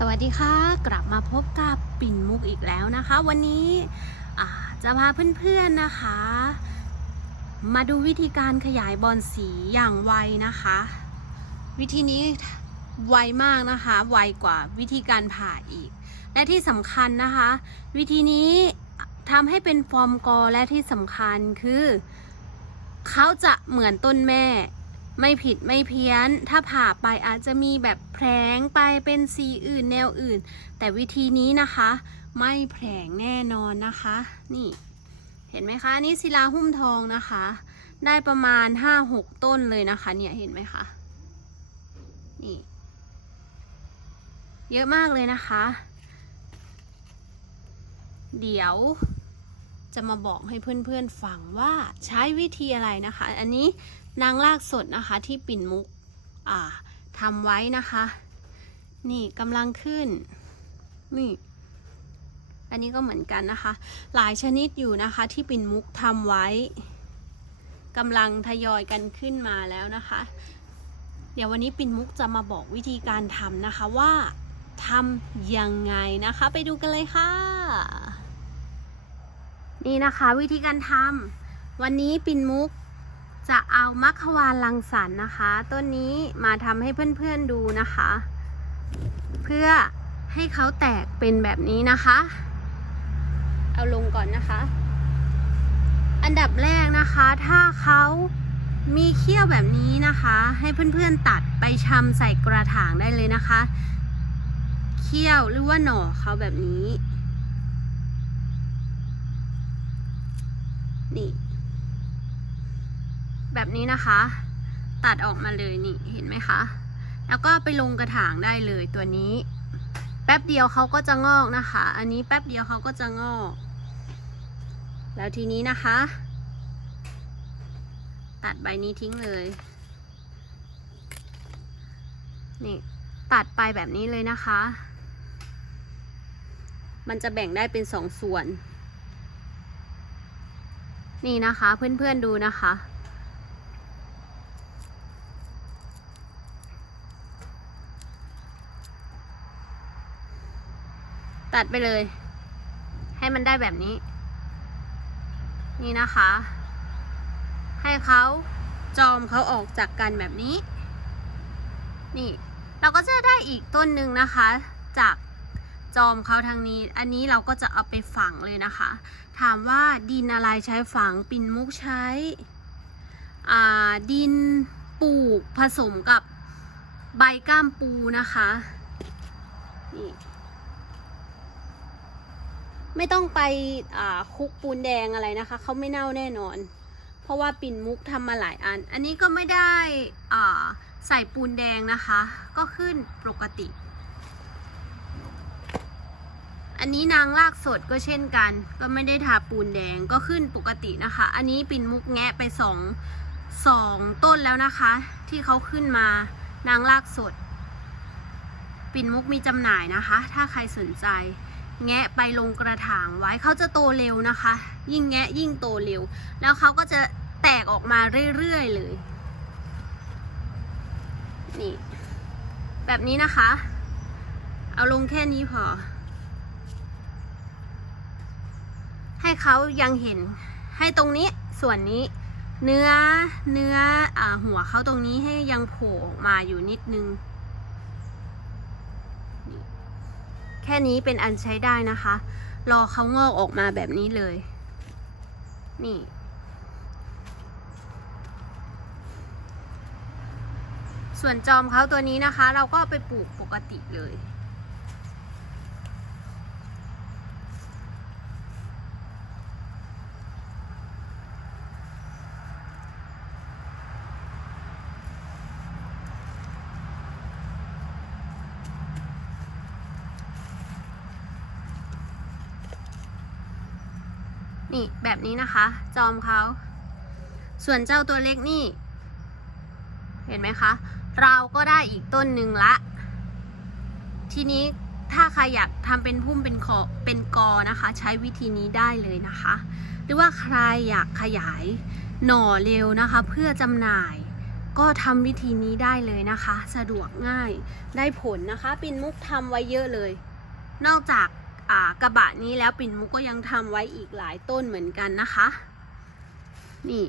สวัสดีค่ะ กลับมาพบกับปิ่นมุกอีกแล้วนะคะ วันนี้จะพาเพื่อนๆนะคะ มาดูวิธีการขยายบอลสีอย่างไวนะคะ วิธีนี้ไวมากนะคะ ไวกว่าวิธีการผ่าอีก และที่สำคัญนะคะ วิธีนี้ทำให้เป็นฟอร์มกอและที่สำคัญคือ เขาจะเหมือนต้นแม่ ไม่ผิดไม่เพี้ยน ถ้าผ่าไปอาจจะมีแบบแผลงไปเป็นสีอื่นแนวอื่น แต่วิธีนี้นะคะ ไม่แผลงแน่นอนนะคะ นี่ เห็นไหมคะนนี่ศิลาหุ้มทองนะคะ ได้ประมาณ5-6ต้นเลยนะคะ เนี่ยเห็นไหมคะนี่เยอะมากเลยนะคะ เดี๋ยวจะมาบอกให้เพื่อนๆฟังว่าใช้วิธีอะไรนะคะ อันนี้ นางลากสดนะคะที่ปิ่นมุกอ่าทำไว้นะคะ นี่กำลังขึ้น นี่ อันนี้ก็เหมือนกันนะคะ หลายชนิดอยู่นะคะที่ปิ่นมุกทำไว้กำลังทยอยกันขึ้นมาแล้วนะคะ เดี๋ยววันนี้ปิ่นมุกจะมาบอกวิธีการทำนะคะว่าทำยังไงนะคะ ไปดูกันเลยค่ะ นี่นะคะวิธีการทำวันนี้ปิ่นมุก จะเอามัคควานลังสรรค์นะคะ ต้นนี้มาทำให้เพื่อนๆดูนะคะ เพื่อให้เขาแตกเป็นแบบนี้นะคะ เอาลงก่อนนะคะ อันดับแรกนะคะ ถ้าเขามีเขี้ยวแบบนี้นะคะ ให้เพื่อนๆตัดไปชำใส่กระถางได้เลยนะคะ เขี้ยวหรือว่าหน่อเขาแบบนี้ นี่ แบบนี้นะคะ ตัดออกมาเลยนี่เห็นไหมคะ แล้วก็ไปลงกระถางได้เลยตัวนี้ แป๊บเดียวเขาก็จะงอกนะคะ อันนี้แป๊บเดียวเขาก็จะงอก แล้วทีนี้นะคะ ตัดใบนี้ทิ้งเลยนี่ตัดไปแบบนี้เลยนะคะ มันจะแบ่งได้เป็นสองส่วน นี่นะคะเพื่อนๆดูนะคะ ตัดไปเลย ให้มันได้แบบนี้ นี่นะคะ ให้เขาจอมเขาออกจากกันแบบนี้ นี่ เราก็จะได้อีกต้นหนึ่งนะคะ จากจอมเขาทางนี้ อันนี้เราก็จะเอาไปฝังเลยนะคะ ถามว่าดินอะไรใช้ฝังปิ่นมุกใช้อ่าดินปลูกผสมกับใบก้ามปูนะคะ นี่ ไม่ต้องไปคุกปูนแดงอะไรนะคะ เขาไม่เน่าแน่นอน เพราะว่าปิ่นมุกทำมาหลายอัน อันนี้ก็ไม่ได้ใส่ปูนแดงนะคะ ก็ขึ้นปกติ อันนี้นางลากสดก็เช่นกัน ก็ไม่ได้ทาปูนแดงก็ขึ้นปกตินะคะ อันนี้ปิ่นมุกแงะไปสองสองต้นแล้วนะคะ ที่เขาขึ้นมานางลากสด ปิ่นมุกมีจำหน่ายนะคะ ถ้าใครสนใจ แงะไปลงกระถางไว้เขาจะโตเร็วนะคะ ยิ่งแงะยิ่งโตเร็ว แล้วเขาก็จะแตกออกมาเรื่อยๆเลยนี่แบบนี้นะคะ เอาลงแค่นี้พอ ให้เขายังเห็นให้ตรงนี้ส่วนนี้ เนื้อเนื้ออหัวเขาตรงนี้ให้ยังโผล่ออกมาอยู่นิดนึง แค่นี้เป็นอันใช้ได้นะคะ รอเขางอกออกมาแบบนี้เลย นี่ ส่วนจอมเขาตัวนี้นะคะ เราก็ไปปลูกปกติเลย นี่แบบนี้นะคะ จอมเขา ส่วนเจ้าตัวเล็กนี่ เห็นไหมคะ เราก็ได้อีกต้นหนึ่งละ ทีนี้ถ้าใครอยากทำเป็นพุ่มเป็นคอเป็นกอนะคะ ใช้วิธีนี้ได้เลยนะคะ หรือว่าใครอยากขยายหน่อเร็วนะคะ เพื่อจำหน่ายก็ทำวิธีนี้ได้เลยนะคะ สะดวกง่ายได้ผลนะคะ ปิ่นมุกทำไว้เยอะเลย นอกจาก กระบะนี้แล้วปิ่นมุกก็ยังทำไว้อีกหลายต้นเหมือนกันนะคะ นี่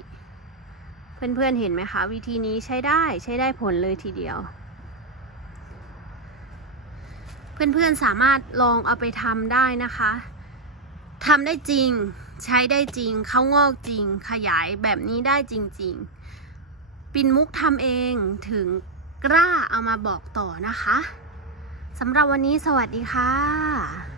เพื่อนๆเห็นไหมคะ วิธีนี้ใช้ได้ใช้ได้ผลเลยทีเดียว เพื่อนๆสามารถลองเอาไปทำได้นะคะทำได้จริงใช้ได้จริงเขางอกจริง ขยายแบบนี้ได้จริง ๆ ปินมุกทำเองถึงกล้าเอามาบอกต่อนะคะสำหรับวันนี้สวัสดีค่ะ